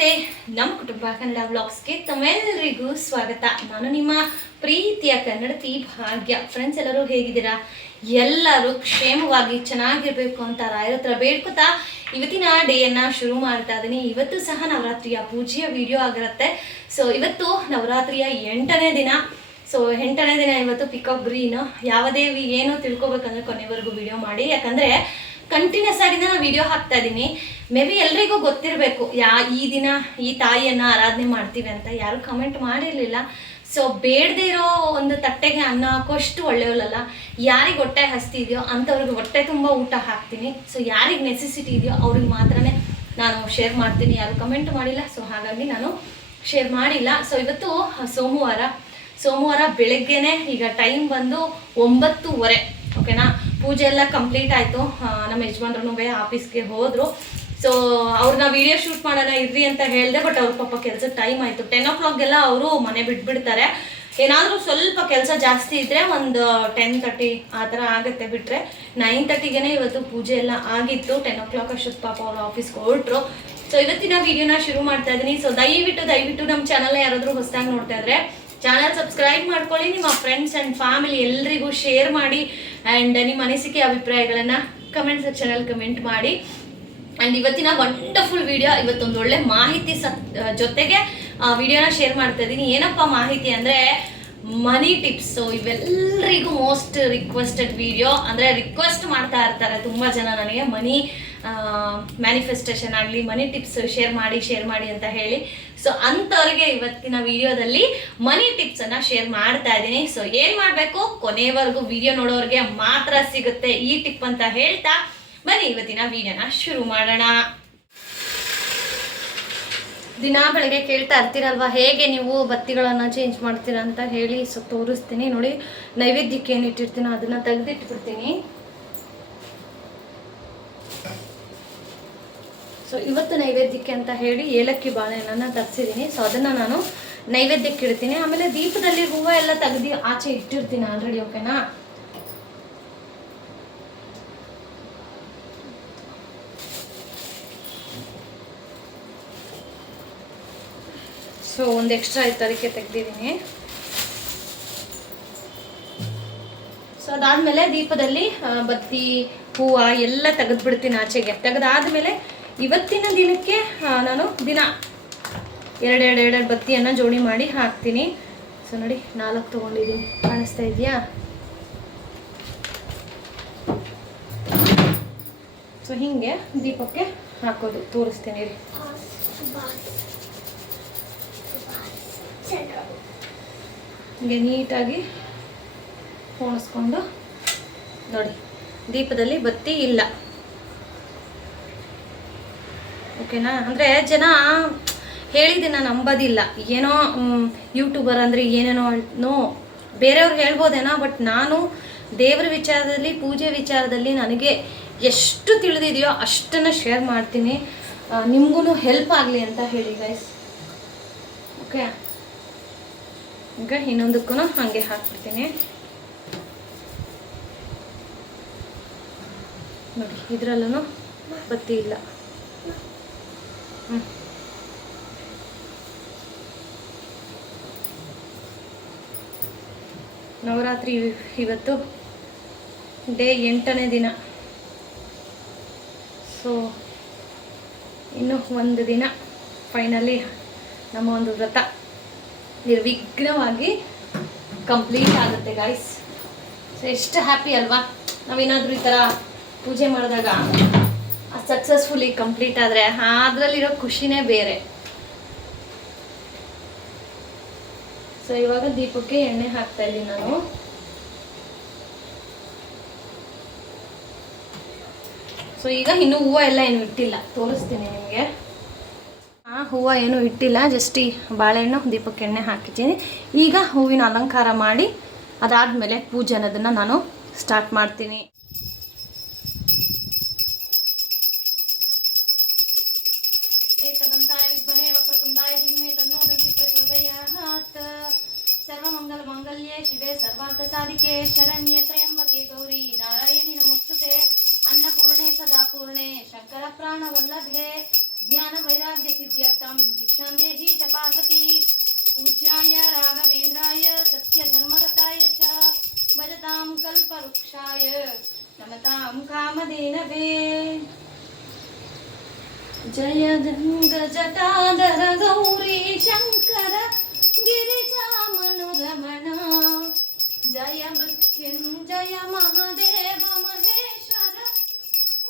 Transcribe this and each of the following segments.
ನಮಸ್ತೆ, ನಮ್ಮ ಕುಟುಂಬ ಕನ್ನಡ ವ್ಲಾಗ್ಸ್ಗೆ ತಮ್ಮೆಲ್ಲರಿಗೂ ಸ್ವಾಗತ. ನಾನು ನಿಮ್ಮ ಪ್ರೀತಿಯ ಕನ್ನಡತಿ ಭಾಗ್ಯ. ಫ್ರೆಂಡ್ಸ್, ಎಲ್ಲರೂ ಹೇಗಿದ್ದೀರಾ? ಎಲ್ಲರೂ ಕ್ಷೇಮವಾಗಿ ಚೆನ್ನಾಗಿರ್ಬೇಕು ಅಂತ ರಾಯರ ಹತ್ರ ಬೇಡ್ಕೊತಾ ಇವತ್ತಿನ ಡೇಯನ್ನು ಶುರು ಮಾಡ್ತಾ ಇದ್ದೀನಿ. ಇವತ್ತು ಸಹ ನವರಾತ್ರಿಯ ಪೂಜೆಯ ವಿಡಿಯೋ ಆಗಿರುತ್ತೆ. ಸೊ ಇವತ್ತು ನವರಾತ್ರಿಯ 8ನೇ ದಿನ. ಸೊ 8ನೇ ದಿನ ಇವತ್ತು ಪಿಕಪ್ ಗ್ರೀನ್. ಯಾವ ದೇವಿ ಏನು ತಿಳ್ಕೊಬೇಕಂದ್ರೆ ಕೊನೆವರೆಗೂ ವಿಡಿಯೋ ಮಾಡಿ, ಯಾಕಂದರೆ ಕಂಟಿನ್ಯೂಸ್ ಆಗಿ ನಾನು ವಿಡಿಯೋ ಹಾಕ್ತಾ ಇದ್ದೀನಿ. ಮೇ ಬಿ ಎಲ್ರಿಗೂ ಗೊತ್ತಿರಬೇಕು ಈ ದಿನ ಈ ತಾಯಿಯನ್ನು ಆರಾಧನೆ ಮಾಡ್ತೀವಿ ಅಂತ. ಯಾರು ಕಮೆಂಟ್ ಮಾಡಿರಲಿಲ್ಲ. ಸೊ ಬೇಡದೇ ಇರೋ ಒಂದು ತಟ್ಟೆಗೆ ಅನ್ನ ಹಾಕೋಷ್ಟು ಒಳ್ಳೆಯವಳಲ್ಲ. ಯಾರಿಗೆ ಹೊಟ್ಟೆ ಹಸ್ತಿ ಇದೆಯೋ ಅಂಥವ್ರಿಗೆ ಹೊಟ್ಟೆ ತುಂಬ ಊಟ ಹಾಕ್ತೀನಿ. ಸೊ ಯಾರಿಗೆ ನೆಸೆಸಿಟಿ ಇದೆಯೋ ಅವ್ರಿಗೆ ಮಾತ್ರನೇ ನಾನು ಶೇರ್ ಮಾಡ್ತೀನಿ. ಯಾರು ಕಮೆಂಟ್ ಮಾಡಿಲ್ಲ, ಸೊ ಹಾಗಾಗಿ ನಾನು ಶೇರ್ ಮಾಡಿಲ್ಲ. ಸೊ ಇವತ್ತು ಸೋಮವಾರ ಬೆಳಗ್ಗೆನೆ, ಈಗ ಟೈಮ್ ಬಂದು 9:30. ಓಕೆನಾ, ಪೂಜೆ ಎಲ್ಲ ಕಂಪ್ಲೀಟ್ ಆಯಿತು. ನಮ್ಮ ಯಜಮಾನ್ರೂ ಆಫೀಸ್ಗೆ ಹೋದರು. ಸೊ ಅವ್ರನ್ನ ವಿಡಿಯೋ ಶೂಟ್ ಮಾಡೋಣ ಇರ್ರಿ ಅಂತ ಹೇಳಿದೆ. ಬಟ್ ಅವ್ರ ಪಾಪ ಕೆಲಸ ಟೈಮ್ ಆಯಿತು. 10 o'clock ಅವರು ಮನೆ ಬಿಟ್ಬಿಡ್ತಾರೆ. ಏನಾದರೂ ಸ್ವಲ್ಪ ಕೆಲಸ ಜಾಸ್ತಿ ಇದ್ದರೆ ಒಂದು 10:30 ಆ ಥರ ಆಗುತ್ತೆ. ಬಿಟ್ಟರೆ 9:30ಗೆ ಇವತ್ತು ಪೂಜೆ ಎಲ್ಲ ಆಗಿತ್ತು. 10 o'clock ಅಷ್ಟೊತ್ತು ಪಾಪ ಅವರು ಆಫೀಸ್ಗೆ ಹೊರಟ್ರು. ಸೊ ಇವತ್ತಿನ ವಿಡಿಯೋನ ಶುರು ಮಾಡ್ತಾ ಇದ್ದೀನಿ. ಸೊ ದಯವಿಟ್ಟು ನಮ್ಮ ಚಾನಲ್ನ ಯಾರಾದರೂ ಹೊಸದಾಗಿ ನೋಡ್ತಾ ಇದ್ರೆ ಚಾನಲ್ ಸಬ್ಸ್ಕ್ರೈಬ್ ಮಾಡ್ಕೊಳ್ಳಿ. ನಿಮ್ಮ ಫ್ರೆಂಡ್ಸ್ ಆ್ಯಂಡ್ ಫ್ಯಾಮಿಲಿ ಎಲ್ರಿಗೂ ಶೇರ್ ಮಾಡಿ. ಆ್ಯಂಡ್ ನಿಮ್ಮ ಅನಿಸಿಕೆ ಅಭಿಪ್ರಾಯಗಳನ್ನು ಕಮೆಂಟ್ ಸೆಕ್ಷನಲ್ಲಿ ಕಮೆಂಟ್ ಮಾಡಿ. ಆ್ಯಂಡ್ ಇವತ್ತಿನ ವಂಡರ್ಫುಲ್ ವಿಡಿಯೋ, ಇವತ್ತೊಂದು ಒಳ್ಳೆ ಮಾಹಿತಿ ಜೊತೆಗೆ ವಿಡಿಯೋನ ಶೇರ್ ಮಾಡ್ತಾ ಇದ್ದೀನಿ. ಏನಪ್ಪ ಮಾಹಿತಿ ಅಂದರೆ ಮನಿ ಟಿಪ್ಸ್. ಸೊ ಇವೆಲ್ಲರಿಗೂ ಮೋಸ್ಟ್ ರಿಕ್ವೆಸ್ಟೆಡ್ ವಿಡಿಯೋ. ಅಂದರೆ ರಿಕ್ವೆಸ್ಟ್ ಮಾಡ್ತಾ ಇರ್ತಾರೆ ತುಂಬ ಜನ ನನಗೆ, ಮನಿ ಮ್ಯಾನಿಫೆಸ್ಟೇಷನ್ ಆಗಲಿ, ಮನಿ ಟಿಪ್ಸ್ ಶೇರ್ ಮಾಡಿ ಅಂತ ಹೇಳಿ. ಸೊ ಅಂಥವ್ರಿಗೆ ಇವತ್ತಿನ ವಿಡಿಯೋದಲ್ಲಿ ಮನಿ ಟಿಪ್ಸನ್ನು ಶೇರ್ ಮಾಡ್ತಾ ಇದ್ದೀನಿ. ಸೊ ಏನು ಮಾಡಬೇಕು, ಕೊನೆಯವರೆಗೂ ವಿಡಿಯೋ ನೋಡೋರಿಗೆ ಮಾತ್ರ ಸಿಗುತ್ತೆ ಈ ಟಿಪ್ ಅಂತ ಹೇಳ್ತಾ ಬನ್ನಿ ಇವತ್ತಿನ ವಿಡಿಯೋನ ಶುರು ಮಾಡೋಣ. ದಿನ ಬೆಳಗ್ಗೆ ಕೇಳ್ತಾ ಇರ್ತೀರಲ್ವ ಹೇಗೆ ನೀವು ಬತ್ತಿಗಳನ್ನು ಚೇಂಜ್ ಮಾಡ್ತೀರಾ ಅಂತ ಹೇಳಿ. ಸೊ ತೋರಿಸ್ತೀನಿ ನೋಡಿ. ನೈವೇದ್ಯಕ್ಕೆ ಏನು ಇಟ್ಟಿರ್ತೀನೋ ಅದನ್ನು ತೆಗೆದಿಟ್ಬಿಡ್ತೀನಿ. ಸೊ ಇವತ್ತು ನೈವೇದ್ಯಕ್ಕೆ ಅಂತ ಹೇಳಿ ಏಲಕ್ಕಿ ಬಾಳೆಹಣ್ಣನ್ನು ತರಿಸಿದ್ದೀನಿ. ಸೊ ಅದನ್ನು ನಾನು ನೈವೇದ್ಯಕ್ಕೆ ಇಡ್ತೀನಿ. ಆಮೇಲೆ ದೀಪದಲ್ಲಿ ಹೂವು ಎಲ್ಲ ತೆಗೆದು ಆಚೆ ಇಟ್ಟಿರ್ತೀನಿ ಆಲ್ರೆಡಿ. ಓಕೆನಾ, ಸೊ ಒಂದು ಎಕ್ಸ್ಟ್ರಾ ಇತ್ತು ಅದಕ್ಕೆ ತೆಗ್ದಿದ್ದೀನಿ. ಸೊ ಅದಾದಮೇಲೆ ದೀಪದಲ್ಲಿ ಬತ್ತಿ ಹೂವು ಎಲ್ಲ ತೆಗೆದ್ಬಿಡ್ತೀನಿ ಆಚೆಗೆ. ತೆಗೆದಾದ್ಮೇಲೆ ಇವತ್ತಿನ ದಿನಕ್ಕೆ ನಾನು ದಿನ ಎರಡು ಬತ್ತಿಯನ್ನು ಜೋಡಿ ಮಾಡಿ ಹಾಕ್ತೀನಿ. ಸೊ ನೋಡಿ, 4 ತೊಗೊಂಡಿದ್ದೀನಿ, ಕಾಣಿಸ್ತಾ ಇದೆಯಾ? ಸೊ ಹೀಗೆ ದೀಪಕ್ಕೆ ಹಾಕೋದು ತೋರಿಸ್ತೀನಿ ರೀ. ಹೀಗೆ ನೀಟಾಗಿ ಪೋಣಿಸ್ಕೊಂಡು ನೋಡಿ, ದೀಪದಲ್ಲಿ ಬತ್ತಿ ಇಲ್ಲ. ಓಕೆನಾ, ಅಂದರೆ ಜನ ಹೇಳಿದ್ದನ್ನ ನಂಬೋದಿಲ್ಲ. ಏನೋ ಯೂಟ್ಯೂಬರ್ ಅಂದರೆ ಏನೇನೋ ಬೇರೆಯವ್ರು ಹೇಳ್ಬೋದೇನೋ. ಬಟ್ ನಾನು ದೇವರ ವಿಚಾರದಲ್ಲಿ, ಪೂಜೆ ವಿಚಾರದಲ್ಲಿ ನನಗೆ ಎಷ್ಟು ತಿಳಿದಿದೆಯೋ ಅಷ್ಟನ್ನು ಶೇರ್ ಮಾಡ್ತೀನಿ. ನಿಮಗೂ ಹೆಲ್ಪ್ ಆಗಲಿ ಅಂತ ಹೇಳಿ ಗೈಸ್. ಓಕೆ, ಈಗ ಇನ್ನೊಂದಕ್ಕೂ ಹಾಗೆ ಹಾಕ್ಬಿಡ್ತೀನಿ ನೋಡಿ. ಇದರಲ್ಲೂ ಬತ್ತಿ ಇಲ್ಲ. ನವರಾತ್ರಿ ಇವತ್ತು ಡೇ 8ನೇ ದಿನ. ಸೊ ಇನ್ನು ಒಂದು ದಿನ ಫೈನಲಿ ನಮ್ಮ ಒಂದು ವ್ರತ ನಿರ್ವಿಘ್ನವಾಗಿ ಕಂಪ್ಲೀಟ್ ಆಗುತ್ತೆ ಗಾಯ್ಸ್. ಸೊ ಎಷ್ಟು ಹ್ಯಾಪಿ ಅಲ್ವಾ, ನಾವೇನಾದರೂ ಈ ಥರ ಪೂಜೆ ಮಾಡಿದಾಗ ಸಕ್ಸಸ್ಫುಲಿ ಕಂಪ್ಲೀಟ್ ಆದರೆ ಅದರಲ್ಲಿರೋ ಖುಷಿನೇ ಬೇರೆ. ಸೊ ಇವಾಗ ದೀಪಕ್ಕೆ ಎಣ್ಣೆ ಹಾಕ್ತಾ ಇದ್ದೀನಿ ನಾನು. ಸೊ ಈಗ ಇನ್ನೂ ಹೂವು ಎಲ್ಲ ಏನು ಇಟ್ಟಿಲ್ಲ, ತೋರಿಸ್ತೀನಿ ನಿಮಗೆ. ಹೂವು ಏನು ಇಟ್ಟಿಲ್ಲ, ಜಸ್ಟ್ ಈ ಬಾಳೆಹಣ್ಣು ದೀಪಕ್ಕೆ ಎಣ್ಣೆ ಹಾಕಿದ್ದೀನಿ. ಈಗ ಹೂವಿನ ಅಲಂಕಾರ ಮಾಡಿ ಅದಾದಮೇಲೆ ಪೂಜೆ ಅನ್ನೋದನ್ನು ನಾನು ಸ್ಟಾರ್ಟ್ ಮಾಡ್ತೀನಿ. ಏಕದಂತಾಯ ವಿದ್ಮಹೇ ವಕ್ರತುಂಡಾಯ ಧೀಮಹಿ ತನ್ನೋ ದಂತಿ ಪ್ರಚೋದಯಾತ್. ಸರ್ವಮಂಗಲ ಮಂಗಲ್ಯೆ ಶಿವೆ ಸರ್ವಾರ್ಥ ಸಾಧಿಕೆ ಶರಣ್ಯೆ ತ್ರ್ಯಂಬಕೆ ಗೌರಿ ನಾರಾಯಣಿ ನಮೋಸ್ತುತೆ. ಅನ್ನಪೂರ್ಣೆ ಸದಾಪೂರ್ಣೆ ಶಂಕರ ಪ್ರಾಣ ವಲ್ಲಭೆ ज्ञान वैराग्य सिद्ध्यर्थं दीक्षां देहि च पार्वती पूज्याय राघवेन्द्राय सत्यधर्मरताय च भजतां कल्पवृक्षाय नमतां कामधेनवे जय गङ्गजटाधर गौरी शङ्कर गिरिजामनुरमण जय मृत्युञ्जय महादेव महेश्वर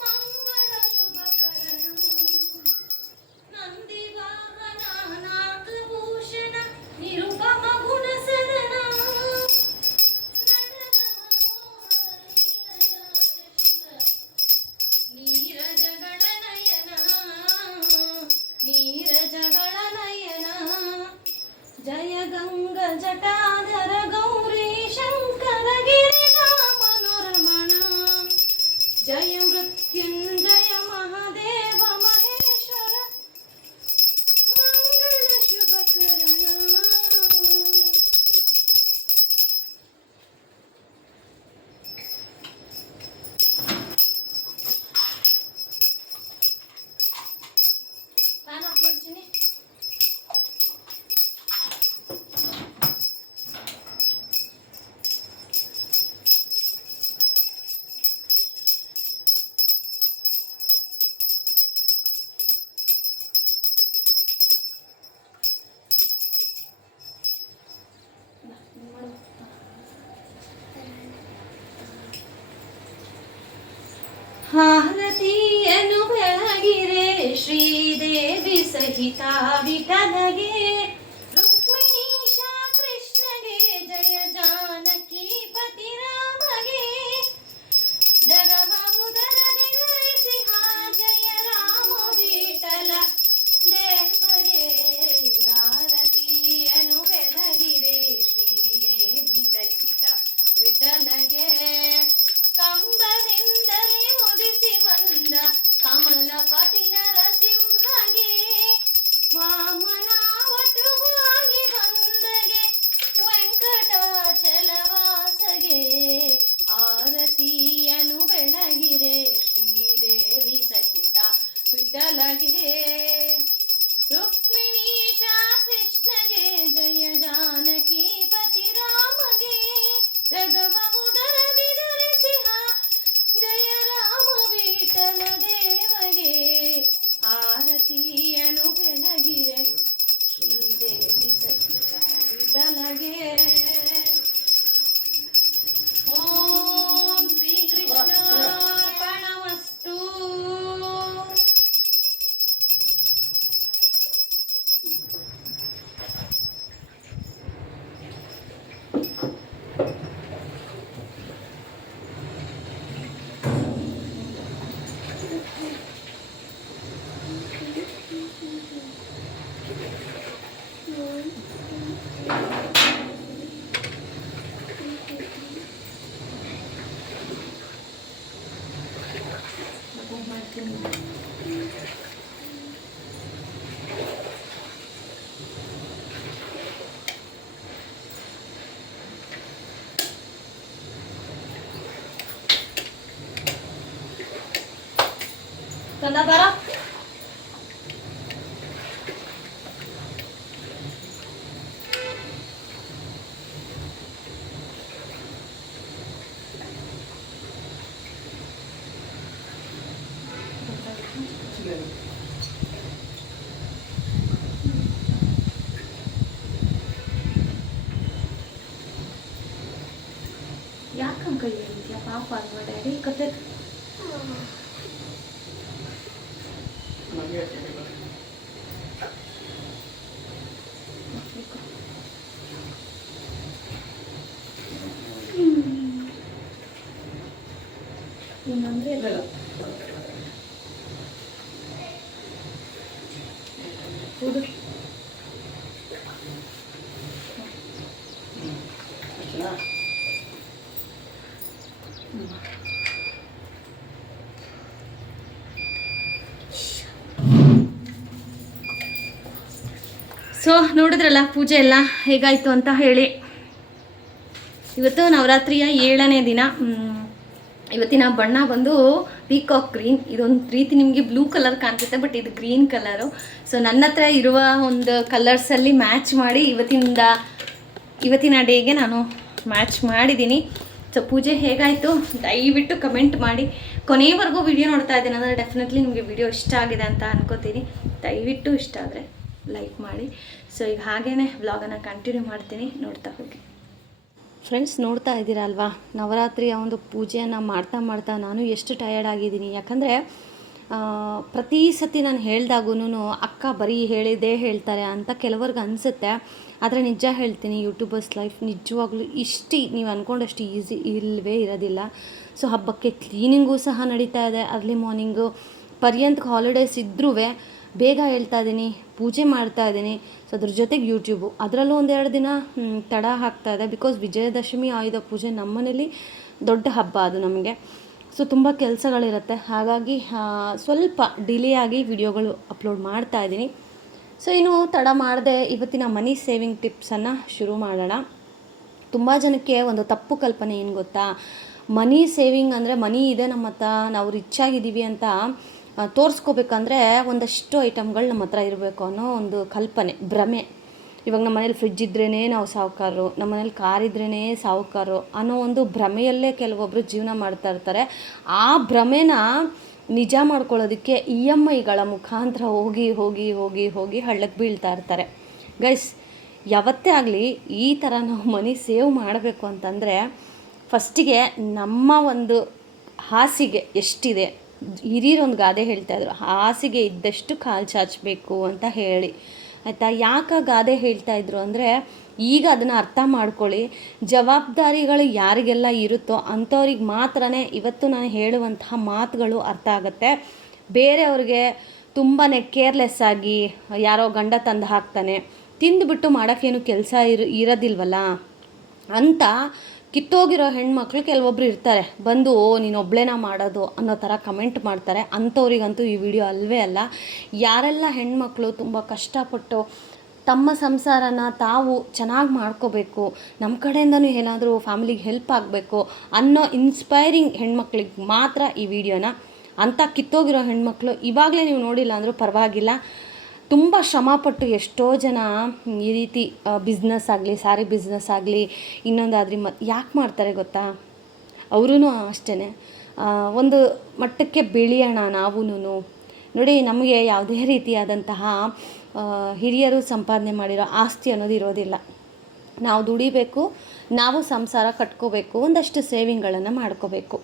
मंगल शुभकरण नन्दिवाहन नागभूषण निरुपम गुणसदन नीरजगण नयन नीरजगण नयन जय गंगा जटाधर गौरी शंकर गिरिजामनुरमण जय मृत्युंजय महादेव महेश्वर मंगल शुभकरण ಫ್ಯಾನ್ ಆಫ್ ಮಾಡ್ತೀನಿ. ಹಾರತಿಯನ್ನು ಬೆಳಗಿರೆ ಶ್ರೀದೇವಿ ಸಹಿತ ವಿಠಲಗೆ ರುಕ್ಮಿಣೀಶ ಕೃಷ್ಣಗೆ ಜಯ ಜಾನಕಿ ಪತಿ ರಾಮಗೆ ಜಗವ ಉದರದಿ ಧರಿಸಿಹ ಜಯ ರಾಮ ವಿಠಲ ದೇವರೇ ಆರತಿಯನ್ನು ಬೆಳಗಿರೆ ಶ್ರೀದೇವಿ ಸಹಿತ ವಿಠಲಗೆ ಕಂಬದಿಂದಲೇ ಮುದಿಸಿ ಬಂದ ಕಮಲಪತಿ ನರಸಿಂಹಗೆ ವಾಮನಾವತವಾಗಿ ಬಂದಗೆ ವೆಂಕಟಾಚಲವಾಸಗೆ ಆರತಿಯನ್ನು ಬೆಳಗಿರೆ ಶ್ರೀದೇವಿ ಸಹಿತ ವಿಠಲಗೆ ರುಕ್ಮಿಣೀಶ ಕೃಷ್ಣಗೆ ಜಯ ಜಾನಕಿ ಪತಿ ರಾಮಗೆ ರಘವ ಉದರದಿ ಧರಿಸಿಹ ಜಯ ರಾಮ ವಿಠಲ ದೇವಗೆ ಆರತಿಯನ್ನು ಬೆಳಗಿರೆ ಶ್ರೀದೇವಿ ಸಹಿತ ವಿಠಲಗೆ ಓಂ ಶ್ರೀ ಕೃಷ್ಣಾರ್ಪಣಮಸ್ತು. ಕಂದ ಬರ ಯಾಕಂಕ ಹೇಳಿದ್ಯಾ ಪಾಪ ಅಲ್ವಾ ಡ್ಯಾಡಿ ಕತೆ ಇನ್ನೊಂದ್ರೆ ಹೌದು ಸೊ ನೋಡಿದ್ರಲ್ಲ ಪೂಜೆ ಎಲ್ಲ ಹೇಗಾಯಿತು ಅಂತ ಹೇಳಿ. ಇವತ್ತು ನವರಾತ್ರಿಯ 7ನೇ ದಿನ. ಇವತ್ತಿನ ಬಣ್ಣ ಬಂದು ಪೀಕಾಕ್ ಗ್ರೀನ್. ಇದೊಂದು ರೀತಿ ನಿಮಗೆ ಬ್ಲೂ ಕಲರ್ ಕಾಣಿಸುತ್ತೆ, ಬಟ್ ಇದು ಗ್ರೀನ್ ಕಲರು. ಸೊ ನನ್ನ ಹತ್ರ ಇರುವ ಒಂದು ಕಲರ್ಸಲ್ಲಿ ಮ್ಯಾಚ್ ಮಾಡಿ ಇವತ್ತಿನ ಡೇಗೆ ನಾನು ಮ್ಯಾಚ್ ಮಾಡಿದ್ದೀನಿ. ಸೊ ಪೂಜೆ ಹೇಗಾಯಿತು ದಯವಿಟ್ಟು ಕಮೆಂಟ್ ಮಾಡಿ. ಕೊನೆಯವರೆಗೂ ವಿಡಿಯೋ ನೋಡ್ತಾ ಇದ್ದೀನಿ ಅಂದರೆ ಡೆಫಿನೆಟ್ಲಿ ನಿಮಗೆ ವಿಡಿಯೋ ಇಷ್ಟ ಆಗಿದೆ ಅಂತ ಅನ್ಕೋತೀನಿ. ದಯವಿಟ್ಟು ಇಷ್ಟ ಆದರೆ ಲೈಕ್ ಮಾಡಿ. ಸೊ ಈಗ ಹಾಗೇ ವ್ಲಾಗನ್ನು ಕಂಟಿನ್ಯೂ ಮಾಡ್ತೀನಿ, ನೋಡ್ತಾ ಹೋಗಿ. ಫ್ರೆಂಡ್ಸ್, ನೋಡ್ತಾ ಇದ್ದೀರಾ ಅಲ್ವಾ, ನವರಾತ್ರಿಯ ಒಂದು ಪೂಜೆಯನ್ನು ಮಾಡ್ತಾ ನಾನು ಎಷ್ಟು ಟಯರ್ಡ್ ಆಗಿದ್ದೀನಿ. ಯಾಕಂದರೆ ಪ್ರತಿ ಸತಿ ನಾನು ಹೇಳ್ದಾಗೂ ಅಕ್ಕ ಬರೀ ಹೇಳಿದ್ದೇ ಹೇಳ್ತಾರೆ ಅಂತ ಕೆಲವ್ರಿಗೆ ಅನಿಸುತ್ತೆ. ಆದರೆ ನಿಜ ಹೇಳ್ತೀನಿ, ಯೂಟ್ಯೂಬರ್ಸ್ ಲೈಫ್ ನಿಜವಾಗ್ಲೂ ನೀವು ಅಂದ್ಕೊಂಡಷ್ಟು ಈಸಿ ಇಲ್ಲವೇ ಇರೋದಿಲ್ಲ. ಸೊ ಹಬ್ಬಕ್ಕೆ ಕ್ಲೀನಿಂಗೂ ಸಹ ನಡೀತಾ ಇದೆ. ಅರ್ಲಿ ಮಾರ್ನಿಂಗು ಪರ್ಯಂತಕ್ಕೆ ಹಾಲಿಡೇಸ್ ಇದ್ದರೂ ಬೇಗ ಹೇಳ್ತಾ ಇದ್ದೀನಿ, ಪೂಜೆ ಮಾಡ್ತಾ ಇದ್ದೀನಿ. ಸೊ ಅದ್ರ ಜೊತೆಗೆ ಯೂಟ್ಯೂಬು ಅದರಲ್ಲೂ 1-2 ದಿನ ತಡ ಆಗ್ತಾ ಇದೆ. ಬಿಕಾಸ್ ವಿಜಯದಶಮಿ ಆಯುಧ ಪೂಜೆ ನಮ್ಮನೇಲಿ ದೊಡ್ಡ ಹಬ್ಬ ಅದು ನಮಗೆ. ಸೊ ತುಂಬ ಕೆಲಸಗಳಿರುತ್ತೆ, ಹಾಗಾಗಿ ಸ್ವಲ್ಪ ಡಿಲೇ ಆಗಿ ವಿಡಿಯೋಗಳು ಅಪ್ಲೋಡ್ ಮಾಡ್ತಾ ಇದ್ದೀನಿ. ಸೊ ಇನ್ನು ತಡ ಮಾಡದೆ ಇವತ್ತಿನ ಮನಿ ಸೇವಿಂಗ್ ಟಿಪ್ಸನ್ನು ಶುರು ಮಾಡೋಣ. ತುಂಬ ಜನಕ್ಕೆ ಒಂದು ತಪ್ಪು ಕಲ್ಪನೆ ಏನು ಗೊತ್ತಾ, ಮನಿ ಸೇವಿಂಗ್ ಅಂದರೆ ಮನಿ ಇದೆ ನಮ್ಮ ಹತ್ರ, ನಾವು ರಿಚ್ ಆಗಿದ್ದೀವಿ ಅಂತ ತೋರಿಸ್ಕೋಬೇಕಂದ್ರೆ ಒಂದಷ್ಟು ಐಟಮ್ಗಳು ನಮ್ಮ ಹತ್ರ ಇರಬೇಕು ಅನ್ನೋ ಒಂದು ಕಲ್ಪನೆ, ಭ್ರಮೆ. ಇವಾಗ ನಮ್ಮ ಮನೇಲಿ ಫ್ರಿಡ್ಜ್ ಇದ್ರೇ ನಾವು ಸಾಹುಕಾರರು, ನಮ್ಮ ಮನೇಲಿ ಕಾರ್ ಇದ್ರೇ ಸಾಹುಕಾರರು ಅನ್ನೋ ಒಂದು ಭ್ರಮೆಯಲ್ಲೇ ಕೆಲವೊಬ್ಬರು ಜೀವನ ಮಾಡ್ತಾ ಇರ್ತಾರೆ. ಆ ಭ್ರಮೆನ ನಿಜ ಮಾಡ್ಕೊಳ್ಳೋದಕ್ಕೆ EMIಗಳ ಮುಖಾಂತರ ಹೋಗಿ ಹಳ್ಳಕ್ಕೆ ಬೀಳ್ತಾ ಇರ್ತಾರೆ. ಗೈಸ್, ಯಾವತ್ತೇ ಆಗಲಿ ಈ ಥರ ನಾವು ಮನಿ ಸೇವ್ ಮಾಡಬೇಕು ಅಂತಂದರೆ ಫಸ್ಟಿಗೆ ನಮ್ಮ ಒಂದು ಹಾಸಿಗೆ ಎಷ್ಟಿದೆ, ಹಿರಿಯರೊಂದು ಗಾದೆ ಹೇಳ್ತಾಯಿದ್ರು, ಹಾಸಿಗೆ ಇದ್ದಷ್ಟು ಕಾಲು ಚಾಚಬೇಕು ಅಂತ ಹೇಳಿ, ಆಯಿತಾ. ಯಾಕೆ ಗಾದೆ ಹೇಳ್ತಾಯಿದ್ರು ಅಂದರೆ ಈಗ ಅದನ್ನು ಅರ್ಥ ಮಾಡ್ಕೊಳ್ಳಿ. ಜವಾಬ್ದಾರಿಗಳು ಯಾರಿಗೆಲ್ಲ ಇರುತ್ತೋ ಅಂಥವ್ರಿಗೆ ಮಾತ್ರ ಇವತ್ತು ನಾನು ಹೇಳುವಂತಹ ಮಾತುಗಳು ಅರ್ಥ ಆಗುತ್ತೆ. ಬೇರೆಯವ್ರಿಗೆ ತುಂಬಾ ಕೇರ್ಲೆಸ್ ಆಗಿ ಯಾರೋ ಗಂಡ ತಂದು ಹಾಕ್ತಾನೆ, ತಿಂದುಬಿಟ್ಟು ಮಾಡೋಕ್ಕೇನು ಕೆಲಸ ಇರೋದಿಲ್ವಲ್ಲ ಅಂತ ಕಿತ್ತೋಗಿರೋ ಹೆಣ್ಮಕ್ಳು ಕೆಲವೊಬ್ರು ಇರ್ತಾರೆ. ಬಂದು ನೀನು ಒಬ್ಳೇನ ಮಾಡೋದು ಅನ್ನೋ ಥರ ಕಮೆಂಟ್ ಮಾಡ್ತಾರೆ. ಅಂಥವ್ರಿಗಂತೂ ಈ ವಿಡಿಯೋ ಅಲ್ವೇ ಅಲ್ಲ. ಯಾರೆಲ್ಲ ಹೆಣ್ಮಕ್ಳು ತುಂಬ ಕಷ್ಟಪಟ್ಟು ತಮ್ಮ ಸಂಸಾರನ ತಾವು ಚೆನ್ನಾಗಿ ಮಾಡ್ಕೋಬೇಕು, ನಮ್ಮ ಕಡೆಯಿಂದನೂ ಏನಾದರೂ ಫ್ಯಾಮಿಲಿಗೆ ಹೆಲ್ಪ್ ಆಗಬೇಕು ಅನ್ನೋ ಇನ್ಸ್ಪೈರಿಂಗ್ ಹೆಣ್ಮಕ್ಳಿಗೆ ಮಾತ್ರ ಈ ವಿಡಿಯೋನ. ಅಂಥ ಕಿತ್ತೋಗಿರೋ ಹೆಣ್ಮಕ್ಳು ಇವಾಗಲೇ ನೀವು ನೋಡಿಲ್ಲ ಅಂದರೂ ಪರವಾಗಿಲ್ಲ, ತುಂಬ ಶ್ರಮಪಟ್ಟು ಎಷ್ಟೋ ಜನ ಈ ರೀತಿ ಬಿಸ್ನೆಸ್ ಆಗಲಿ, ಸ್ಯಾರಿ ಬಿಸ್ನೆಸ್ ಆಗಲಿ, ಇನ್ನೊಂದಾದ್ರಿ ಯಾಕೆ ಮಾಡ್ತಾರೆ ಗೊತ್ತಾ, ಅವರೂ ಅಷ್ಟೇ ಒಂದು ಮಟ್ಟಕ್ಕೆ ಬೆಳೆಯೋಣ ನಾವೂ. ನೋಡಿ, ನಮಗೆ ಯಾವುದೇ ರೀತಿಯಾದಂತಹ ಹಿರಿಯರು ಸಂಪಾದನೆ ಮಾಡಿರೋ ಆಸ್ತಿ ಅನ್ನೋದು ಇರೋದಿಲ್ಲ. ನಾವು ದುಡಿಬೇಕು, ನಾವು ಸಂಸಾರ ಕಟ್ಕೋಬೇಕು, ಒಂದಷ್ಟು ಸೇವಿಂಗ್ಗಳನ್ನು ಮಾಡ್ಕೋಬೇಕು.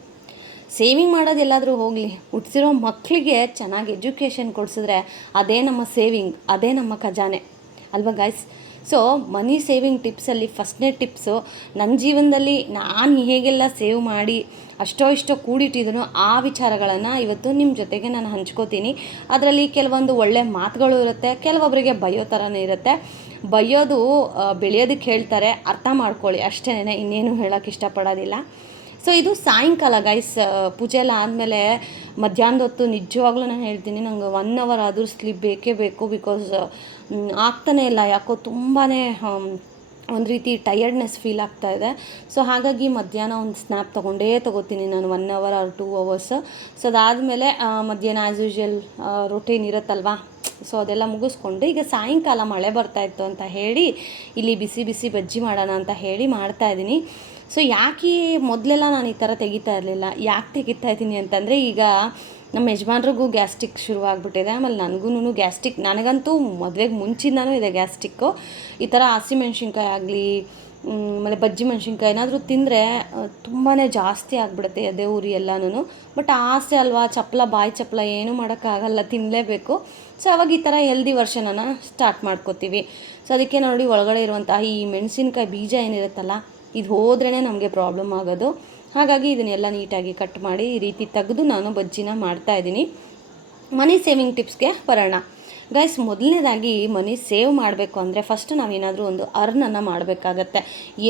ಸೇವಿಂಗ್ ಮಾಡೋದು ಎಲ್ಲಾದರೂ ಹೋಗಲಿ, ಹುಟ್ಟಿಸಿರೋ ಮಕ್ಕಳಿಗೆ ಚೆನ್ನಾಗಿ ಎಜುಕೇಷನ್ ಕೊಡಿಸಿದ್ರೆ ಅದೇ ನಮ್ಮ ಸೇವಿಂಗ್, ಅದೇ ನಮ್ಮ ಖಜಾನೆ ಅಲ್ವಾ ಗೈಸ್. ಸೊ ಮನಿ ಸೇವಿಂಗ್ ಟಿಪ್ಸಲ್ಲಿ ಫಸ್ಟ್ನೇ ಟಿಪ್ಸು, ನನ್ನ ಜೀವನದಲ್ಲಿ ನಾನು ಹೇಗೆಲ್ಲ ಸೇವ್ ಮಾಡಿ ಇಷ್ಟೋ ಕೂಡಿಟ್ಟಿದ್ದನೋ ಆ ವಿಚಾರಗಳನ್ನು ಇವತ್ತು ನಿಮ್ಮ ಜೊತೆಗೆ ನಾನು ಹಂಚ್ಕೋತೀನಿ. ಅದರಲ್ಲಿ ಕೆಲವೊಂದು ಒಳ್ಳೆ ಮಾತುಗಳು ಇರುತ್ತೆ, ಕೆಲವೊಬ್ಬರಿಗೆ ಬೈಯೋ ಥರನೇ ಇರುತ್ತೆ. ಬೈಯೋದು ಬೆಳೆಯೋದಕ್ಕೆ ಹೇಳ್ತಾರೆ, ಅರ್ಥ ಮಾಡ್ಕೊಳ್ಳಿ ಅಷ್ಟೇ, ಇನ್ನೇನು ಹೇಳೋಕ್ಕೆ ಇಷ್ಟಪಡೋದಿಲ್ಲ. ಸೊ ಇದು ಸಾಯಂಕಾಲ ಗೈಸ್, ಪೂಜೆ ಎಲ್ಲ ಆದಮೇಲೆ ಮಧ್ಯಾಹ್ನದ ಹೊತ್ತು ನಿಜವಾಗ್ಲೂ ನಾನು ಹೇಳ್ತೀನಿ, ನಂಗೆ 1 hour ಆದರೂ ಸ್ಲೀಪ್ ಬೇಕೇ ಬೇಕು. ಬಿಕಾಸ್ ಆಗ್ತಾನೇ ಇಲ್ಲ, ಯಾಕೋ ತುಂಬಾ ಒಂದು ರೀತಿ ಟಯರ್ಡ್ನೆಸ್ ಫೀಲ್ ಆಗ್ತಾಯಿದೆ. ಸೊ ಹಾಗಾಗಿ ಮಧ್ಯಾಹ್ನ ಒಂದು ಸ್ನ್ಯಾಪ್ ತೊಗೋತೀನಿ ನಾನು 1 hour or 2 hours. ಸೊ ಅದಾದಮೇಲೆ ಮಧ್ಯಾಹ್ನ ಆ್ಯಸ್ ಯೂಶ್ವಲ್ ರೊಟೀನ್ ಇರುತ್ತಲ್ವ, ಸೊ ಅದೆಲ್ಲ ಮುಗಿಸ್ಕೊಂಡು ಈಗ ಸಾಯಂಕಾಲ ಮಳೆ ಬರ್ತಾಯಿತ್ತು ಅಂತ ಹೇಳಿ ಇಲ್ಲಿ ಬಿಸಿ ಬಜ್ಜಿ ಮಾಡೋಣ ಅಂತ ಹೇಳಿ ಮಾಡ್ತಾಯಿದ್ದೀನಿ. ಸೊ ಯಾಕೆ ಮೊದಲೆಲ್ಲ ನಾನು ಈ ಥರ ತೆಗಿತಾ ಇರಲಿಲ್ಲ, ಯಾಕೆ ತೆಗಿತಾ ಇದ್ದೀನಿ ಅಂತಂದರೆ, ಈಗ ನಮ್ಮ ಯಜಮಾನ್ರಿಗೂ ಗ್ಯಾಸ್ಟ್ರಿಕ್ ಶುರುವಾಗ್ಬಿಟ್ಟಿದೆ. ಆಮೇಲೆ ನನಗೂ ಗ್ಯಾಸ್ಟ್ರಿಕ್, ನನಗಂತೂ ಮದುವೆಗೆ ಮುಂಚಿಂದನೂ ಇದೆ ಗ್ಯಾಸ್ಟ್ರಿಕ್ಕು. ಈ ಥರ ಹಸಿಮೆಣ್ಸಿನ್ಕಾಯಿ ಆಗಲಿ, ಆಮೇಲೆ ಬಜ್ಜಿ ಮೆಣ್ಸಿನ್ಕಾಯಿ ಏನಾದರೂ ತಿಂದರೆ ತುಂಬಾ ಜಾಸ್ತಿ ಆಗಿಬಿಡುತ್ತೆ ಎದೆ ಉರಿ ಎಲ್ಲನೂ. ಬಟ್ ಆಸೆ ಅಲ್ವಾ, ಬಾಯಿ ಚಪ್ಪಲ ಏನೂ ಮಾಡೋಕ್ಕಾಗಲ್ಲ, ತಿನ್ನಲೇಬೇಕು. ಸೊ ಅವಾಗ ಈ ಥರ ಹೆಲ್ದಿ ವರ್ಷನನ್ನು ಸ್ಟಾರ್ಟ್ ಮಾಡ್ಕೋತೀವಿ. ಸೊ ಅದಕ್ಕೆ ನೋಡಿ, ಒಳಗಡೆ ಇರುವಂತಹ ಈ ಮೆಣಸಿನ್ಕಾಯಿ ಬೀಜ ಏನಿರುತ್ತಲ್ಲ, ಇದು ಹೋದ್ರೇ ನಮಗೆ ಪ್ರಾಬ್ಲಮ್ ಆಗೋದು. ಹಾಗಾಗಿ ಇದನ್ನೆಲ್ಲ ನೀಟಾಗಿ ಕಟ್ ಮಾಡಿ ಈ ರೀತಿ ತೆಗೆದು ನಾನು ಬಜ್ಜಿನ ಮಾಡ್ತಾಯಿದ್ದೀನಿ. ಮನಿ ಸೇವಿಂಗ್ ಟಿಪ್ಸ್ಗೆ ಬರೋಣ ಗೈಸ್. ಮೊದಲನೇದಾಗಿ ಮನಿ ಸೇವ್ ಮಾಡಬೇಕು ಅಂದರೆ ಫಸ್ಟ್ ನಾವೇನಾದರೂ ಒಂದು ಅರ್ನನ್ನು ಮಾಡಬೇಕಾಗತ್ತೆ.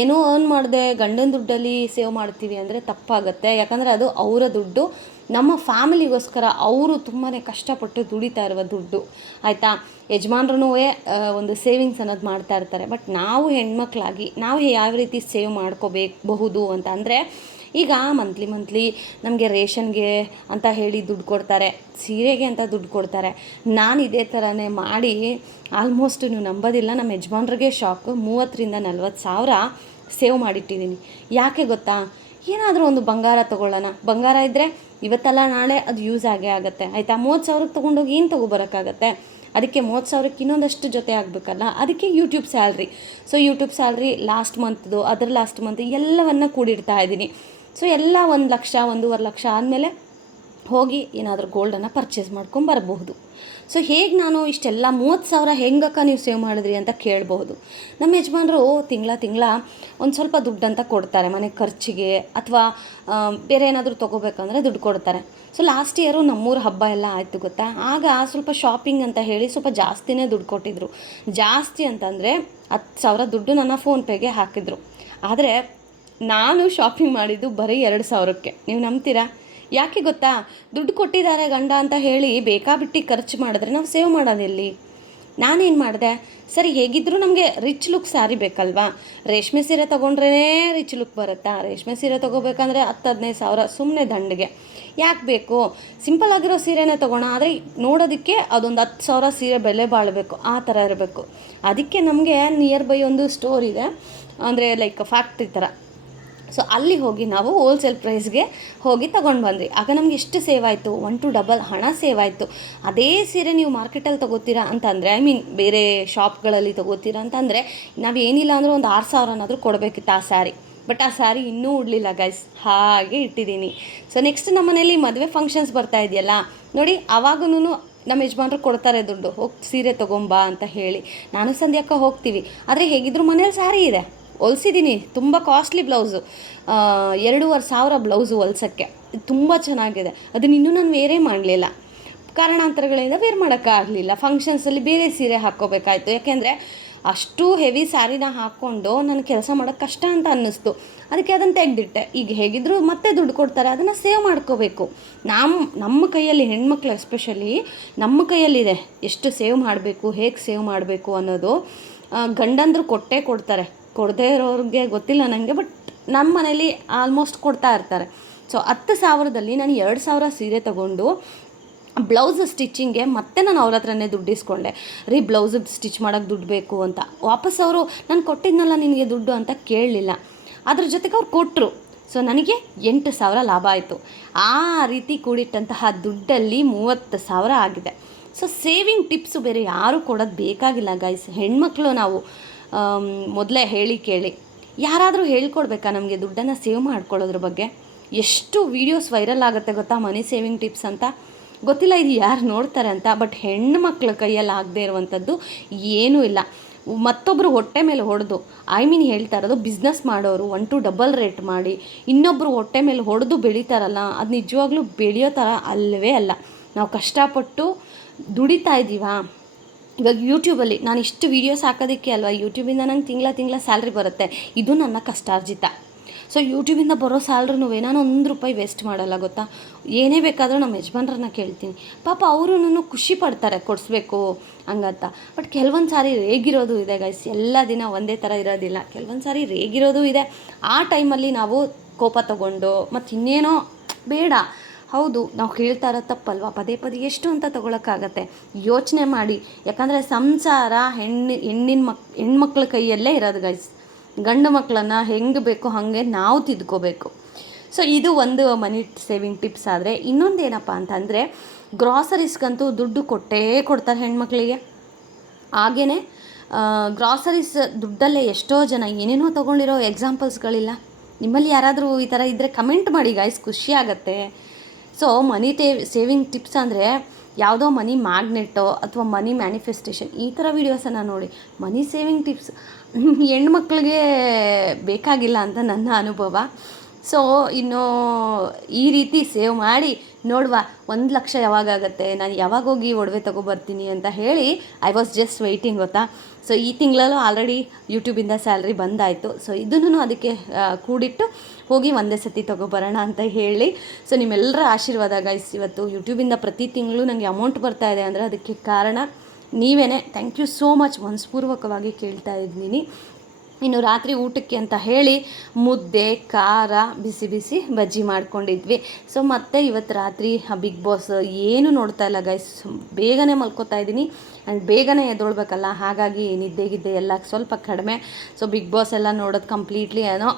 ಏನೋ ಅರ್ನ್ ಮಾಡದೆ ಗಂಡನ ದುಡ್ಡಲ್ಲಿ ಸೇವ್ ಮಾಡ್ತೀವಿ ಅಂದರೆ ತಪ್ಪಾಗುತ್ತೆ. ಯಾಕಂದರೆ ಅದು ಅವರ ದುಡ್ಡು, ನಮ್ಮ ಫ್ಯಾಮಿಲಿಗೋಸ್ಕರ ಅವರು ತುಂಬಾ ಕಷ್ಟಪಟ್ಟು ದುಡಿತಾ ಇರುವ ದುಡ್ಡು, ಆಯಿತಾ. ಯಜಮಾನ್ರೂ ಒಂದು ಸೇವಿಂಗ್ಸ್ ಅನ್ನೋದು ಮಾಡ್ತಾ ಇರ್ತಾರೆ. ಬಟ್ ನಾವು ಹೆಣ್ಮಕ್ಳಾಗಿ ನಾವು ಯಾವ ರೀತಿ ಸೇವ್ ಮಾಡ್ಕೋಬೇಕು ಅಂತ ಅಂದರೆ, ಈಗ ಮಂತ್ಲಿ ನಮಗೆ ರೇಷನ್ಗೆ ಅಂತ ಹೇಳಿ ದುಡ್ಡು ಕೊಡ್ತಾರೆ, ಸೀರೆಗೆ ಅಂತ ದುಡ್ಡು ಕೊಡ್ತಾರೆ. ನಾನು ಇದೇ ಥರನೇ ಮಾಡಿ ಆಲ್ಮೋಸ್ಟ್ ನೀವು ನಂಬೋದಿಲ್ಲ, ನಮ್ಮ ಯಜಮಾನ್ರಿಗೆ ಶಾಕು 30,000-40,000 ಸಾವಿರ ಸೇವ್ ಮಾಡಿಟ್ಟಿದ್ದೀನಿ. ಯಾಕೆ ಗೊತ್ತಾ? ಏನಾದರೂ ಒಂದು ಬಂಗಾರ ತೊಗೊಳ್ಳೋಣ, ಬಂಗಾರ ಇದ್ದರೆ ಇವತ್ತಲ್ಲ ನಾಳೆ ಅದು ಯೂಸ್ ಆಗೇ ಆಗುತ್ತೆ ಆಯಿತಾ. 30,000ಕ್ಕೆ ತೊಗೊಂಡೋಗಿ ಏನು ತೊಗೊಬರೋಕ್ಕಾಗತ್ತೆ? ಅದಕ್ಕೆ 30,000ಕ್ಕೆ ಇನ್ನೊಂದಷ್ಟು ಜೊತೆ ಆಗಬೇಕಲ್ಲ, ಅದಕ್ಕೆ YouTube salary. So YouTube salary last ಮಂತ್ದು, ಅದರ ಲಾಸ್ಟ್ ಮಂತ್ ಎಲ್ಲವನ್ನು ಕೂಡಿಡ್ತಾ ಇದ್ದೀನಿ. ಸೊ ಎಲ್ಲ 1 ಲಕ್ಷ 1.5 ಲಕ್ಷ ಆದಮೇಲೆ ಹೋಗಿ ಏನಾದರೂ ಗೋಲ್ಡನ್ನು ಪರ್ಚೇಸ್ ಮಾಡ್ಕೊಂಬರಬಹುದು. ಸೊ ಹೇಗೆ ನಾನು ಇಷ್ಟೆಲ್ಲ 30,000 ಹೆಂಗಕ್ಕ ನೀವು ಸೇವ್ ಮಾಡಿದ್ರಿ ಅಂತ ಕೇಳಬಹುದು. ನಮ್ಮ ಯಜಮಾನರು ತಿಂಗಳ ಒಂದು ಸ್ವಲ್ಪ ದುಡ್ಡಂತ ಕೊಡ್ತಾರೆ ಮನೆ ಖರ್ಚಿಗೆ, ಅಥವಾ ಬೇರೆ ಏನಾದರೂ ತೊಗೋಬೇಕಂದ್ರೆ ದುಡ್ಡು ಕೊಡ್ತಾರೆ. ಸೊ ಲಾಸ್ಟ್ ಇಯರು ನಮ್ಮೂರ ಹಬ್ಬ ಎಲ್ಲ ಆಯಿತು ಗೊತ್ತಾ, ಆಗ ಸ್ವಲ್ಪ ಶಾಪಿಂಗ್ ಅಂತ ಹೇಳಿ ಸ್ವಲ್ಪ ಜಾಸ್ತಿನೇ ದುಡ್ಡು ಕೊಟ್ಟಿದ್ದರು. ಜಾಸ್ತಿ ಅಂತಂದರೆ 10,000 ದುಡ್ಡು ನನ್ನ ಫೋನ್ಪೇಗೆ ಹಾಕಿದ್ರು. ಆದರೆ ನಾನು ಶಾಪಿಂಗ್ ಮಾಡಿದ್ದು ಬರೀ 2,000ಕ್ಕೆ. ನೀವು ನಂಬ್ತೀರಾ? ಯಾಕೆ ಗೊತ್ತಾ? ದುಡ್ಡು ಕೊಟ್ಟಿದ್ದಾರೆ ಗಂಡ ಅಂತ ಹೇಳಿ ಬೇಕಾಬಿಟ್ಟು ಖರ್ಚು ಮಾಡಿದ್ರೆ ನಾವು ಸೇವ್ ಮಾಡೋದಿಲ್ಲಿ. ನಾನೇನು ಮಾಡಿದೆ, ಸರಿ ಹೇಗಿದ್ದರೂ ನಮಗೆ ರಿಚ್ ಲುಕ್ ಸ್ಯಾರಿ ಬೇಕಲ್ವಾ, ರೇಷ್ಮೆ ಸೀರೆ ತೊಗೊಂಡ್ರೇ ರಿಚ್ ಲುಕ್ ಬರುತ್ತಾ? ರೇಷ್ಮೆ ಸೀರೆ ತೊಗೋಬೇಕಂದ್ರೆ 10-15 ಸಾವಿರ ಸುಮ್ಮನೆ ದಂಡಿಗೆ ಯಾಕೆ ಬೇಕು? ಸಿಂಪಲ್ ಆಗಿರೋ ಸೀರೆನೇ ತೊಗೋಣ, ಆದರೆ ನೋಡೋದಕ್ಕೆ ಅದೊಂದು 10,000 ಸೀರೆ ಬೆಲೆ ಬಾಳಬೇಕು, ಆ ಥರ ಇರಬೇಕು. ಅದಕ್ಕೆ ನಮಗೆ ನಿಯರ್ ಬೈ ಒಂದು ಸ್ಟೋರ್ ಇದೆ, ಅಂದರೆ ಲೈಕ್ ಫ್ಯಾಕ್ಟ್ರಿ ಥರ. ಸೊ ಅಲ್ಲಿ ಹೋಗಿ ನಾವು ಹೋಲ್ಸೇಲ್ ಪ್ರೈಸ್ಗೆ ಹೋಗಿ ತೊಗೊಂಡು ಬಂದ್ವಿ. ಆಗ ನಮ್ಗೆ ಎಷ್ಟು ಸೇವ್ ಆಯಿತು, 1 to ಡಬಲ್ ಹಣ ಸೇವ್ ಆಯಿತು. ಅದೇ ಸೀರೆ ನೀವು ಮಾರ್ಕೆಟಲ್ಲಿ ತೊಗೋತೀರಾ ಅಂತಂದರೆ, ಬೇರೆ ಶಾಪ್ಗಳಲ್ಲಿ ತೊಗೋತೀರಾ ಅಂತಂದರೆ ನಾವು ಏನಿಲ್ಲ ಅಂದರೂ ಒಂದು 6,000ನಾದರೂ ಕೊಡಬೇಕಿತ್ತು ಆ ಸ್ಯಾರಿ. ಬಟ್ ಆ ಸ್ಯಾರಿ ಇನ್ನೂ ಉಡಲಿಲ್ಲ ಗೈಸ್, ಹಾಗೆ ಇಟ್ಟಿದ್ದೀನಿ. ಸೊ ನೆಕ್ಸ್ಟ್ ನಮ್ಮ ಮನೇಲಿ ಮದುವೆ ಫಂಕ್ಷನ್ಸ್ ಬರ್ತಾ ಇದೆಯಲ್ಲ ನೋಡಿ, ಆವಾಗೂ ನಮ್ಮ ಯಜಮಾನ್ರು ಕೊಡ್ತಾರೆ ದುಡ್ಡು, ಹೋಗಿ ಸೀರೆ ತೊಗೊಂಬಾ ಅಂತ ಹೇಳಿ. ನಾನು ಸಂಧ್ಯಾಕ್ಕ ಹೋಗ್ತೀವಿ. ಆದರೆ ಹೇಗಿದ್ರು ಮನೇಲಿ ಸ್ಯಾರಿ ಇದೆ, ಹೊಲ್ಸಿದ್ದೀನಿ. ತುಂಬ ಕಾಸ್ಟ್ಲಿ ಬ್ಲೌಸು, 2,500 ಬ್ಲೌಸು ಹೊಲ್ಸೋಕ್ಕೆ. ತುಂಬ ಚೆನ್ನಾಗಿದೆ. ಅದನ್ನ ಇನ್ನೂ ನಾನು ವೇರೇ ಮಾಡಲಿಲ್ಲ, ಕಾರಣಾಂತರಗಳಿಂದ ವೇರ್ ಮಾಡೋಕ್ಕಾಗಲಿಲ್ಲ. ಫಂಕ್ಷನ್ಸಲ್ಲಿ ಬೇರೆ ಸೀರೆ ಹಾಕ್ಕೋಬೇಕಾಯ್ತು, ಯಾಕೆಂದರೆ ಅಷ್ಟು ಹೆವಿ ಸ್ಯಾರಿನ ಹಾಕ್ಕೊಂಡು ನನ್ನ ಕೆಲಸ ಮಾಡೋಕ್ಕೆ ಕಷ್ಟ ಅಂತ ಅನ್ನಿಸ್ತು. ಅದಕ್ಕೆ ಅದನ್ನು ತೆಗೆದಿಟ್ಟೆ. ಈಗ ಹೇಗಿದ್ದರೂ ಮತ್ತೆ ದುಡ್ಡು ಕೊಡ್ತಾರೆ, ಅದನ್ನು ಸೇವ್ ಮಾಡ್ಕೋಬೇಕು. ನಮ್ಮ ಕೈಯಲ್ಲಿ, ಹೆಣ್ಮಕ್ಳು ಎಸ್ಪೆಷಲಿ ನಮ್ಮ ಕೈಯಲ್ಲಿದೆ ಎಷ್ಟು ಸೇವ್ ಮಾಡಬೇಕು, ಹೇಗೆ ಸೇವ್ ಮಾಡಬೇಕು ಅನ್ನೋದು. ಗಂಡಂದ್ರು ಕೊಡ್ತಾರೆ, ಕೊಡದೇ ಇರೋರಿಗೆ ಗೊತ್ತಿಲ್ಲ ನನಗೆ, ಬಟ್ ನಮ್ಮ ಮನೇಲಿ ಆಲ್ಮೋಸ್ಟ್ ಕೊಡ್ತಾ ಇರ್ತಾರೆ. ಸೊ 10,000ದಲ್ಲಿ ನಾನು 2,000 ಸೀರೆ ತೊಗೊಂಡು ಬ್ಲೌಸ್ ಸ್ಟಿಚ್ಚಿಂಗ್ಗೆ ಮತ್ತೆ ನಾನು ಅವ್ರ ಹತ್ರನೇ ದುಡ್ಡು ಇಸ್ಕೊಂಡೆ. ಬ್ಲೌಸ್ ಸ್ಟಿಚ್ ಮಾಡೋಕ್ಕೆ ದುಡ್ಡು ಬೇಕು ಅಂತ. ವಾಪಸ್ ಅವರು ನಾನು ಕೊಟ್ಟಿದ್ನಲ್ಲ ನಿನಗೆ ದುಡ್ಡು ಅಂತ ಕೇಳಲಿಲ್ಲ, ಅದ್ರ ಜೊತೆಗೆ ಅವ್ರು ಕೊಟ್ಟರು. ಸೊ ನನಗೆ 8,000 ಲಾಭ ಆಯಿತು. ಆ ರೀತಿ ಕೂಡಿಟ್ಟಂತಹ ದುಡ್ಡಲ್ಲಿ 30,000 ಆಗಿದೆ. ಸೊ ಸೇವಿಂಗ್ ಟಿಪ್ಸು ಬೇರೆ ಯಾರೂ ಕೊಡೋದು ಬೇಕಾಗಿಲ್ಲ ಗೈಸ್. ಹೆಣ್ಮಕ್ಳು ನಾವು ಮೊದಲೇ ಹೇಳಿ ಕೇಳಿ. ಯಾರಾದರೂ ಹೇಳ್ಕೊಡ್ಬೇಕಾ ನಮಗೆ ದುಡ್ಡನ್ನು ಸೇವ್ ಮಾಡ್ಕೊಳ್ಳೋದ್ರ ಬಗ್ಗೆ? ಎಷ್ಟು ವೀಡಿಯೋಸ್ ವೈರಲ್ ಆಗುತ್ತೆ ಗೊತ್ತಾ, ಮನಿ ಸೇವಿಂಗ್ ಟಿಪ್ಸ್ ಅಂತ. ಗೊತ್ತಿಲ್ಲ ಇದು ಯಾರು ನೋಡ್ತಾರೆ ಅಂತ, ಬಟ್ ಹೆಣ್ಣುಮಕ್ಳ ಕೈಯಲ್ಲಿ ಆಗದೆ ಇರುವಂಥದ್ದು ಏನೂ ಇಲ್ಲ. ಮತ್ತೊಬ್ಬರು ಹೊಟ್ಟೆ ಮೇಲೆ ಹೊಡೆದು, ಹೇಳ್ತಾ ಇರೋದು ಬಿಸ್ನೆಸ್ ಮಾಡೋರು 1 to ಡಬಲ್ ರೇಟ್ ಮಾಡಿ ಇನ್ನೊಬ್ಬರು ಹೊಟ್ಟೆ ಮೇಲೆ ಹೊಡೆದು ಬೆಳೀತಾರಲ್ಲ, ಅದು ನಿಜವಾಗ್ಲೂ ಬೆಳೆಯೋ ಥರ ಅಲ್ಲವೇ ಅಲ್ಲ. ನಾವು ಕಷ್ಟಪಟ್ಟು ದುಡಿತಾ ಇದ್ದೀವಾ? ಇವಾಗ ಯೂಟ್ಯೂಬಲ್ಲಿ ನಾನು ಇಷ್ಟು ವೀಡಿಯೋಸ್ ಹಾಕೋದಕ್ಕೆ ಅಲ್ವಾ, ಯೂಟ್ಯೂಬಿಂದ ನಂಗೆ ತಿಂಗಳ ಸ್ಯಾಲ್ರಿ ಬರುತ್ತೆ. ಇದು ನನ್ನ ಕಷ್ಟಾರ್ಜಿತ. ಸೊ ಯೂಟ್ಯೂಬಿಂದ ಬರೋ ಸ್ಯಾಲ್ರಿನೂ ನಾನು ₹1 ವೇಸ್ಟ್ ಮಾಡಲ್ಲ ಗೊತ್ತಾ. ಏನೇ ಬೇಕಾದರೂ ನಮ್ಮ ಯಜಮಾನ್ರನ್ನ ಕೇಳ್ತೀನಿ, ಪಾಪ ಅವರು ಖುಷಿ ಪಡ್ತಾರೆ ಕೊಡಿಸ್ಬೇಕು ಹಂಗಂತ. ಬಟ್ ಕೆಲವೊಂದು ಸಾರಿ ರೇಗಿರೋದು ಇದೆ ಗೈಸ್, ಎಲ್ಲ ದಿನ ಒಂದೇ ಥರ ಇರೋದಿಲ್ಲ. ಕೆಲವೊಂದು ಸಾರಿ ರೇಗಿರೋದು ಇದೆ. ಆ ಟೈಮಲ್ಲಿ ನಾವು ಕೋಪ ತಗೊಂಡು ಮತ್ತು ಇನ್ನೇನೋ ಬೇಡ, ಹೌದು ನಾವು ಕೇಳ್ತಾ ಇರೋ ತಪ್ಪಲ್ವಾ, ಪದೇ ಎಷ್ಟು ಅಂತ ತೊಗೊಳಕ್ಕಾಗತ್ತೆ. ಯೋಚನೆ ಮಾಡಿ, ಯಾಕಂದರೆ ಸಂಸಾರ ಹೆಣ್ಮಕ್ಳ ಕೈಯಲ್ಲೇ ಇರೋದು ಗೈಸ್. ಗಂಡು ಮಕ್ಕಳನ್ನು ಹೆಂಗೆ ಬೇಕೋ ಹಾಗೆ ನಾವು ತಿದ್ಕೋಬೇಕು. ಸೊ ಇದು ಒಂದು ಮನಿ ಸೇವಿಂಗ್ ಟಿಪ್ಸ್. ಆದರೆ ಇನ್ನೊಂದು ಏನಪ್ಪ ಅಂತಂದರೆ, ಗ್ರಾಸರೀಸ್ಗಂತೂ ದುಡ್ಡು ಕೊಡ್ತಾರೆ ಹೆಣ್ಮಕ್ಳಿಗೆ. ಹಾಗೆಯೇ ಗ್ರಾಸರೀಸ್ ದುಡ್ಡಲ್ಲೇ ಎಷ್ಟೋ ಜನ ಏನೇನೋ ತೊಗೊಂಡಿರೋ ಎಕ್ಸಾಂಪಲ್ಸ್ಗಳಿಲ್ಲ. ನಿಮ್ಮಲ್ಲಿ ಯಾರಾದರೂ ಈ ಥರ ಇದ್ದರೆ ಕಮೆಂಟ್ ಮಾಡಿ ಗಾಯ್ಸ್, ಖುಷಿ ಆಗುತ್ತೆ. ಸೊ ಮನಿ ಸೇವಿಂಗ್ ಟಿಪ್ಸ್ ಅಂದರೆ ಯಾವುದೋ ಮನಿ ಮ್ಯಾಗ್ನೆಟೋ ಅಥವಾ ಮನಿ ಮ್ಯಾನಿಫೆಸ್ಟೇಷನ್ ಈ ಥರ ವೀಡಿಯೋಸನ್ನು ನೋಡಿ. ಮನಿ ಸೇವಿಂಗ್ ಟಿಪ್ಸ್ ಹೆಣ್ಮಕ್ಳಿಗೆ ಬೇಕಾಗಿಲ್ಲ ಅಂತ ನನ್ನ ಅನುಭವ. ಸೊ ಇನ್ನು ಈ ರೀತಿ ಸೇವ್ ಮಾಡಿ ನೋಡುವ, 1 ಲಕ್ಷ ಯಾವಾಗತ್ತೆ, ನಾನು ಯಾವಾಗ ಹೋಗಿ ಒಡವೆ ತೊಗೊಬರ್ತೀನಿ ಅಂತ ಹೇಳಿ ಐ ವಾಸ್ ಜಸ್ಟ್ ವೆಯ್ಟಿಂಗ್ ಗೊತ್ತಾ. ಸೊ ಈ ತಿಂಗಳಲ್ಲೂ ಆಲ್ರೆಡಿ ಯೂಟ್ಯೂಬಿಂದ ಸ್ಯಾಲ್ರಿ ಬಂದಾಯಿತು. ಸೊ ಇದನ್ನು ಅದಕ್ಕೆ ಕೂಡಿಟ್ಟು ಹೋಗಿ ಒಂದೇ ಸತಿ ತೊಗೊಬರೋಣ ಅಂತ ಹೇಳಿ. ಸೊ ನಿಮ್ಮೆಲ್ಲರ ಆಶೀರ್ವಾದ ಗೈಸ್. ಇವತ್ತು ಯೂಟ್ಯೂಬಿಂದ ಪ್ರತಿ ತಿಂಗಳು ನನಗೆ ಅಮೌಂಟ್ ಬರ್ತಾ ಇದೆ ಅಂದರೆ ಅದಕ್ಕೆ ಕಾರಣ ನೀವೇ. ಥ್ಯಾಂಕ್ ಯು ಸೋ ಮಚ್, ಮನಸ್ಪೂರ್ವಕವಾಗಿ ಕೇಳ್ತಾ ಇದ್ದೀನಿ. ಇನ್ನು ರಾತ್ರಿ ಊಟಕ್ಕೆ ಅಂತ ಹೇಳಿ ಮುದ್ದೆ ಖಾರ ಬಿಸಿ ಬಿಸಿ ಬಜ್ಜಿ ಮಾಡ್ಕೊಂಡಿದ್ವಿ. ಸೊ ಮತ್ತೆ ಇವತ್ತು ರಾತ್ರಿ ಬಿಗ್ ಬಾಸ್ ಏನು ನೋಡ್ತಾ ಇಲ್ಲ ಗೈಸ್, ಬೇಗನೆ ಮಲ್ಕೋತಾ ಇದ್ದೀನಿ ಆ್ಯಂಡ್ ಬೇಗನೆ ಎದ್ದೊಳ್ಬೇಕಲ್ಲ, ಹಾಗಾಗಿ ನಿದ್ದೆಗಿದ್ದೆ ಎಲ್ಲ ಸ್ವಲ್ಪ ಕಡಿಮೆ. ಸೊ ಬಿಗ್ ಬಾಸ್ ಎಲ್ಲ ನೋಡೋದು ಕಂಪ್ಲೀಟ್ಲಿ ಏನೋ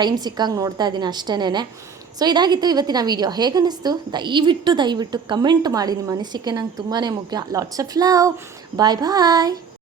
ಟೈಮ್ ಸಿಕ್ಕಾಗ ನೋಡ್ತಾ ಇದ್ದೀನಿ ಅಷ್ಟೇನೆ. ಸೊ ಇದಾಗಿತ್ತು ಇವತ್ತಿನ ವೀಡಿಯೋ. ಹೇಗನ್ನಿಸ್ತು ದಯವಿಟ್ಟು ಕಮೆಂಟ್ ಮಾಡಿ, ನಿಮ್ಮ ಅನಿಸಿಕೆ ನಂಗೆ ತುಂಬಾ ಮುಖ್ಯ. Lots of love. Bye bye.